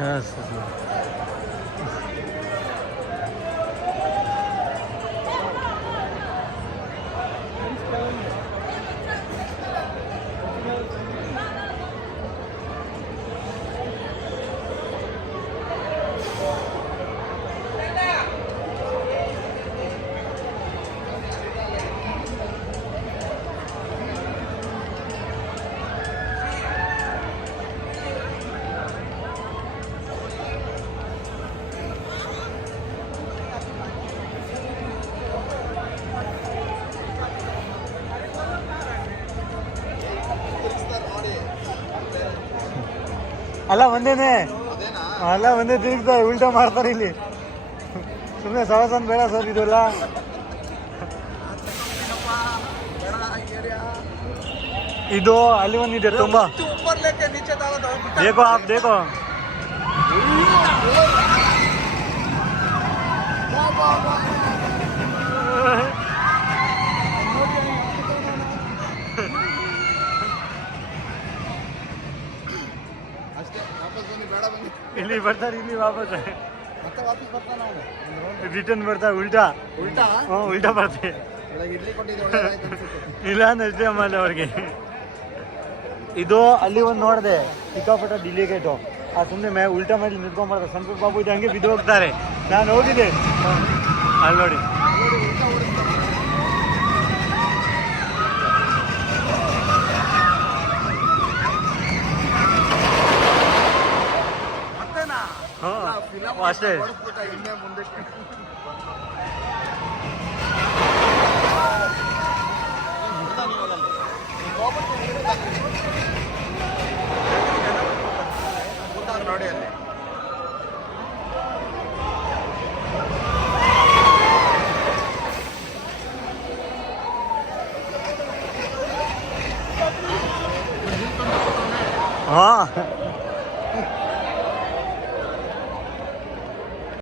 Yes. ಅಲ್ಲ ಒಂದೇನೆ ಅಲ್ಲ ಒಂದೇ ತಿರುಗ್ತಾರೆ ಉಲ್ಟಾ ಮಾಡ್ತಾರೆ ಇಲ್ಲಿ ಸುಮ್ಮನೆ ಸವಾಸನ್ ಬೇಡ ಸರ್ ಇದೆಲ್ಲ ಇದು ಅಲ್ಲಿ ಒಂದಿದೆ ತುಂಬಾ ದೇಕೋ ಆಪ್ ದೇಕೋ ಇಲ್ಲಿ ಬರ್ತಾರೆ ಇಲ್ಲಿ ವಾಪಸ್ ರಿಟರ್ನ್ ಬರ್ತಾರೆ ಉಲ್ಟಾ ಉಲ್ಟಾ ಬರ್ತಾರೆ ಇಲ್ಲ ಅಂದ್ರೆ ಅಷ್ಟೇ ಆಮೇಲೆ ಅವ್ರಿಗೆ ಇದು ಅಲ್ಲಿ ಒಂದು ನೋಡಿದೆ ಸಿಕ್ಕಾಪಟ್ಟ ಡಿಲಿಗೇಟು ಆ ಸುಮ್ಮನೆ ಉಲ್ಟಾ ಮಾಡಿ ನಿಂತ್ಕೊಂಡ್ಬಾರ್ದು ಸಂಪೂರ್ ಬಾಬು ಇದು ಹಂಗೆ ಬಿದ್ದು ಹೋಗ್ತಾರೆ ನಾನು ಹೋಗಿದ್ದೆ ಅಲ್ಲಿ ನೋಡಿ ಅಷ್ಟೇ ನೋಡಿ ಅಲ್ಲಿ ಹಾ